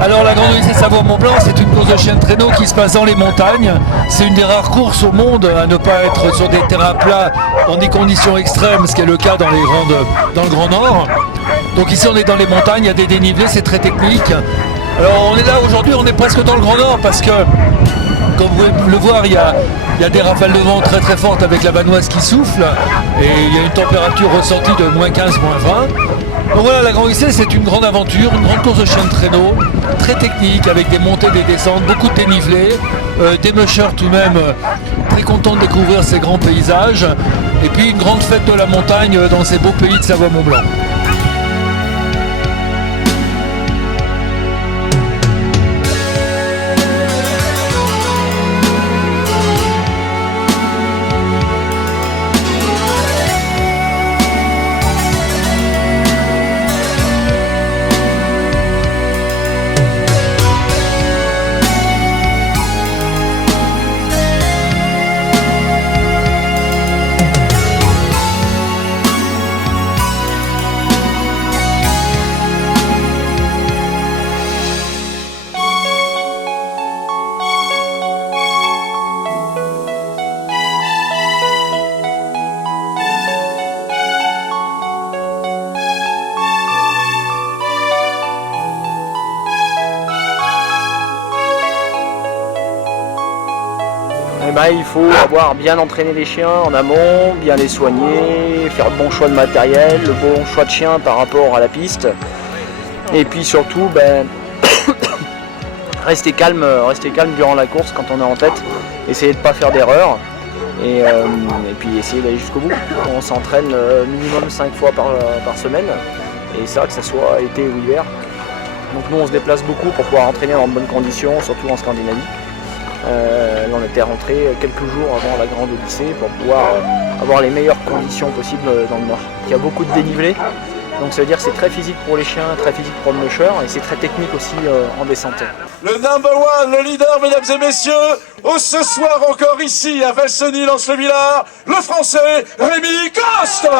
Alors la Grande Odyssée Savoie-Mont-Blanc, c'est une course de chien de traîneau qui se passe dans les montagnes. C'est une des rares courses au monde à ne pas être sur des terrains plats dans des conditions extrêmes, ce qui est le cas dans le Grand Nord. Donc ici on est dans les montagnes, il y a des dénivelés, c'est très technique. Alors on est là aujourd'hui, on est presque dans le Grand Nord parce que, comme vous pouvez le voir, il y a des rafales de vent très très fortes avec la vanoise qui souffle et il y a une température ressentie de moins 15, moins 20. Donc voilà, la Grande Odyssée, c'est une grande aventure, une grande course de chien de traîneau, très technique, avec des montées, des descentes, beaucoup de dénivelés, des mushers tout de même très contents de découvrir ces grands paysages, et puis une grande fête de la montagne dans ces beaux pays de Savoie-Mont-Blanc. Il faut avoir bien entraîné les chiens en amont, bien les soigner, faire le bon choix de matériel, le bon choix de chien par rapport à la piste. Et puis surtout, rester calme durant la course quand on est en tête, essayer de ne pas faire d'erreur et puis essayer d'aller jusqu'au bout. On s'entraîne minimum 5 fois par semaine, et c'est vrai que ce soit été ou hiver. Donc nous on se déplace beaucoup pour pouvoir entraîner dans de bonnes conditions, surtout en Scandinavie. On était rentré quelques jours avant la Grande Odyssée pour pouvoir avoir les meilleures conditions possibles dans le Nord. Il y a beaucoup de dénivelé, donc ça veut dire que c'est très physique pour les chiens, très physique pour le musher, et c'est très technique aussi en descente. Le number one, le leader, mesdames et messieurs, ce soir encore ici à Valseny-Lens-le-Villard, le Français Rémi Coste.